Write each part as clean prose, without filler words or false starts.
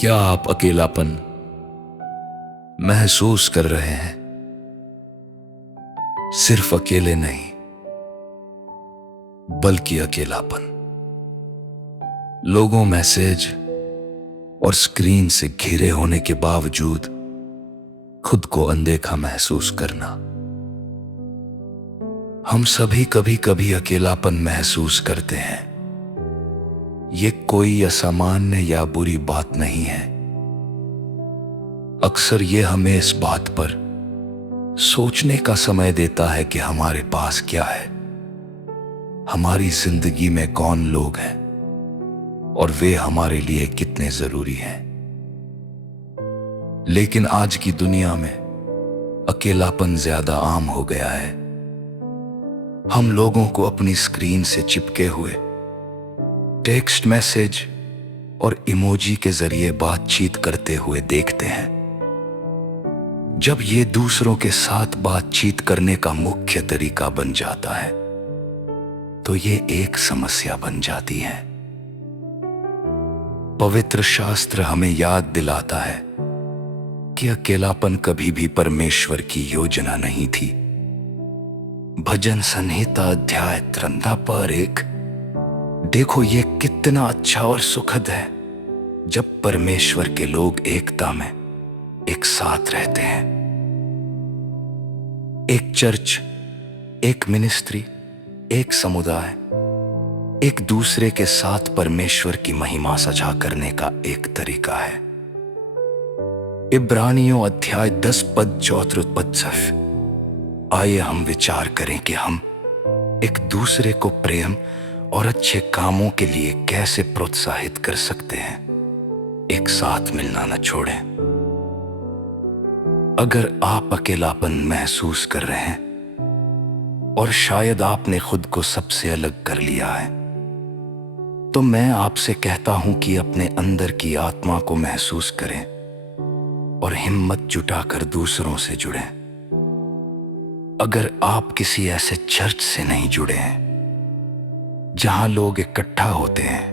क्या आप अकेलापन महसूस कर रहे हैं? सिर्फ अकेले नहीं, बल्कि अकेलापन। लोगों, मैसेज और स्क्रीन से घिरे होने के बावजूद खुद को अनदेखा महसूस करना। हम सभी कभी कभी अकेलापन महसूस करते हैं। ये कोई असामान्य या बुरी बात नहीं है। अक्सर ये हमें इस बात पर सोचने का समय देता है कि हमारे पास क्या है, हमारी जिंदगी में कौन लोग हैं और वे हमारे लिए कितने जरूरी हैं। लेकिन आज की दुनिया में अकेलापन ज्यादा आम हो गया है। हम लोगों को अपनी स्क्रीन से चिपके हुए टेक्स्ट मैसेज और इमोजी के जरिए बातचीत करते हुए देखते हैं। जब ये दूसरों के साथ बातचीत करने का मुख्य तरीका बन जाता है, तो ये एक समस्या बन जाती है। पवित्र शास्त्र हमें याद दिलाता है कि अकेलापन कभी भी परमेश्वर की योजना नहीं थी। भजन संहिता अध्याय 53 देखो, ये कितना अच्छा और सुखद है जब परमेश्वर के लोग एकता में एक साथ रहते हैं। एक चर्च, एक मिनिस्ट्री, एक समुदाय एक दूसरे के साथ परमेश्वर की महिमा सजा करने का एक तरीका है। इब्रानियों अध्याय 10 पद 4 पद से आइए हम विचार करें कि हम एक दूसरे को प्रेम और अच्छे कामों के लिए कैसे प्रोत्साहित कर सकते हैं। एक साथ मिलना न छोड़ें। अगर आप अकेलापन महसूस कर रहे हैं और शायद आपने खुद को सबसे अलग कर लिया है, तो मैं आपसे कहता हूं कि अपने अंदर की आत्मा को महसूस करें और हिम्मत जुटाकर दूसरों से जुड़ें। अगर आप किसी ऐसे चर्च से नहीं जुड़े हैं जहां लोग इकट्ठा होते हैं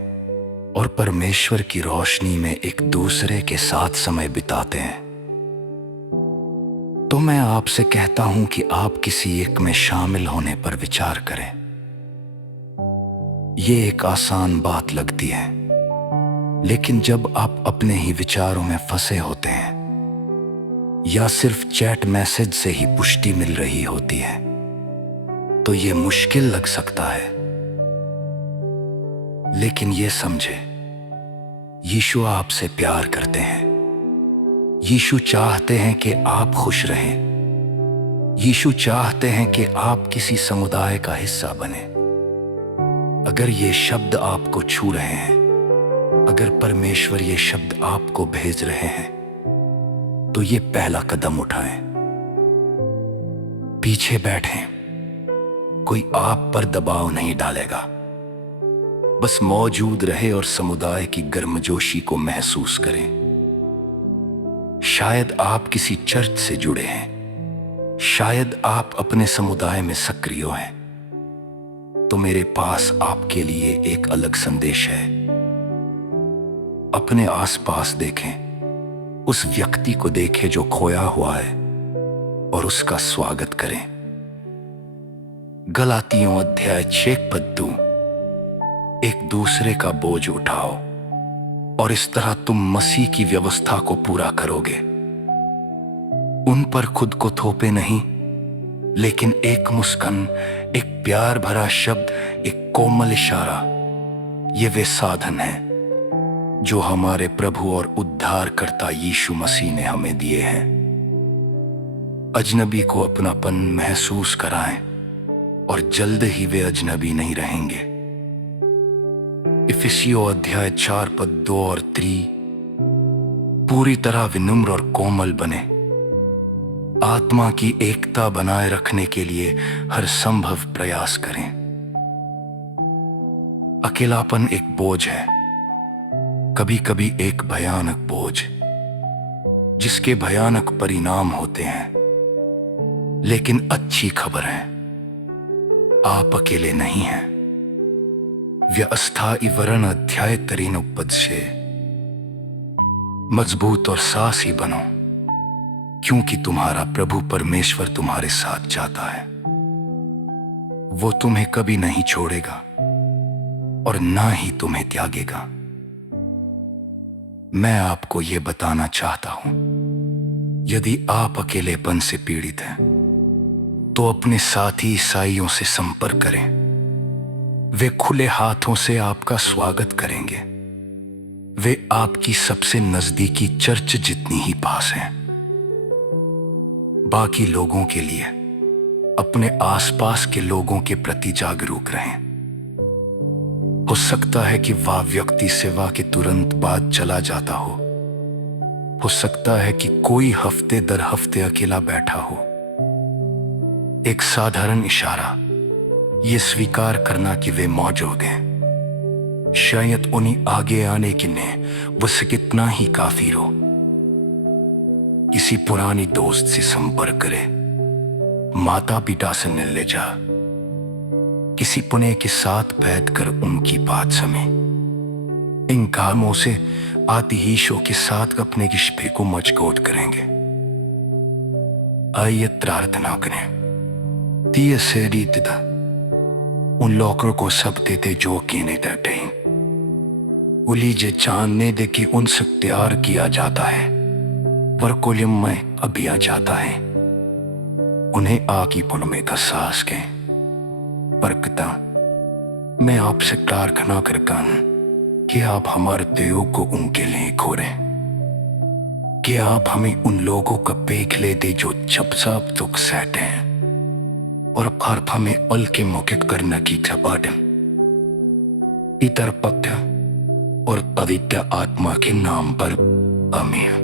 और परमेश्वर की रोशनी में एक दूसरे के साथ समय बिताते हैं, तो मैं आपसे कहता हूं कि आप किसी एक में शामिल होने पर विचार करें। ये एक आसान बात लगती है, लेकिन जब आप अपने ही विचारों में फंसे होते हैं या सिर्फ चैट मैसेज से ही पुष्टि मिल रही होती है, तो ये मुश्किल लग सकता है। लेकिन ये समझे, यीशु आपसे प्यार करते हैं। यीशु चाहते हैं कि आप खुश रहें। यीशु चाहते हैं कि आप किसी समुदाय का हिस्सा बने। अगर ये शब्द आपको छू रहे हैं, अगर परमेश्वर ये शब्द आपको भेज रहे हैं, तो ये पहला कदम उठाएं। पीछे बैठें। कोई आप पर दबाव नहीं डालेगा। बस मौजूद रहे और समुदाय की गर्मजोशी को महसूस करें। शायद आप किसी चर्च से जुड़े हैं, शायद आप अपने समुदाय में सक्रिय हैं, तो मेरे पास आपके लिए एक अलग संदेश है। अपने आसपास देखें, उस व्यक्ति को देखें जो खोया हुआ है और उसका स्वागत करें। गलातियों अध्याय 6 पद 2, एक दूसरे का बोझ उठाओ और इस तरह तुम मसीह की व्यवस्था को पूरा करोगे। उन पर खुद को थोपे नहीं, लेकिन एक मुस्कान, एक प्यार भरा शब्द, एक कोमल इशारा, ये वे साधन हैं जो हमारे प्रभु और उद्धारकर्ता यीशु मसीह ने हमें दिए हैं। अजनबी को अपनापन महसूस कराएं और जल्द ही वे अजनबी नहीं रहेंगे। इफिसियों अध्याय 4 पद 2 और 3, पूरी तरह विनम्र और कोमल बने। आत्मा की एकता बनाए रखने के लिए हर संभव प्रयास करें। अकेलापन एक बोझ है, कभी कभी एक भयानक बोझ, जिसके भयानक परिणाम होते हैं। लेकिन अच्छी खबर है, आप अकेले नहीं हैं। व्यवस्था इवरण अध्याय 3 पद से मजबूत और साहसी बनो, क्योंकि तुम्हारा प्रभु परमेश्वर तुम्हारे साथ जाता है। वो तुम्हें कभी नहीं छोड़ेगा और ना ही तुम्हें त्यागेगा। मैं आपको ये बताना चाहता हूं, यदि आप अकेलेपन से पीड़ित हैं तो अपने साथी ईसाइयों से संपर्क करें। वे खुले हाथों से आपका स्वागत करेंगे। वे आपकी सबसे नजदीकी चर्च जितनी ही पास हैं। बाकी लोगों के लिए अपने आसपास के लोगों के प्रति जागरूक रहें। हो सकता है कि वह व्यक्ति सेवा के तुरंत बाद चला जाता हो सकता है कि कोई हफ्ते दर हफ्ते अकेला बैठा हो। एक साधारण इशारा, ये स्वीकार करना कि वे मौजूद हैं, शायद उन्हीं आगे आने के लिए बस कितना ही काफी हो। किसी पुरानी दोस्त से संपर्क करे, माता पिता से मिलने जा, किसी पुणे के साथ बैठकर उनकी बात सुने। इन कामों से आती ईशो के साथ अपने रिश्ते को मजबूत करेंगे। आइए प्रार्थना करें। दिए से रीतिदा उन लोगों को सब देते जो कीने देते उलीजे जानने दे कि उनसे तैयार किया जाता है, वर्कोलियम में अभी आ जाता है। उन्हें आकी पुल में का साहस के बरकता। मैं आपसे प्रार्थना करता हूं कि आप हमारे देव को उनके लिए खोलें, कि आप हमें उन लोगों का पेख ले दे जो चुपचाप दुख सहते हैं, और आप हमें बल के मुक्त करने की छपाटन पितर पुत्र और पवित्र आत्मा के नाम पर आमीन।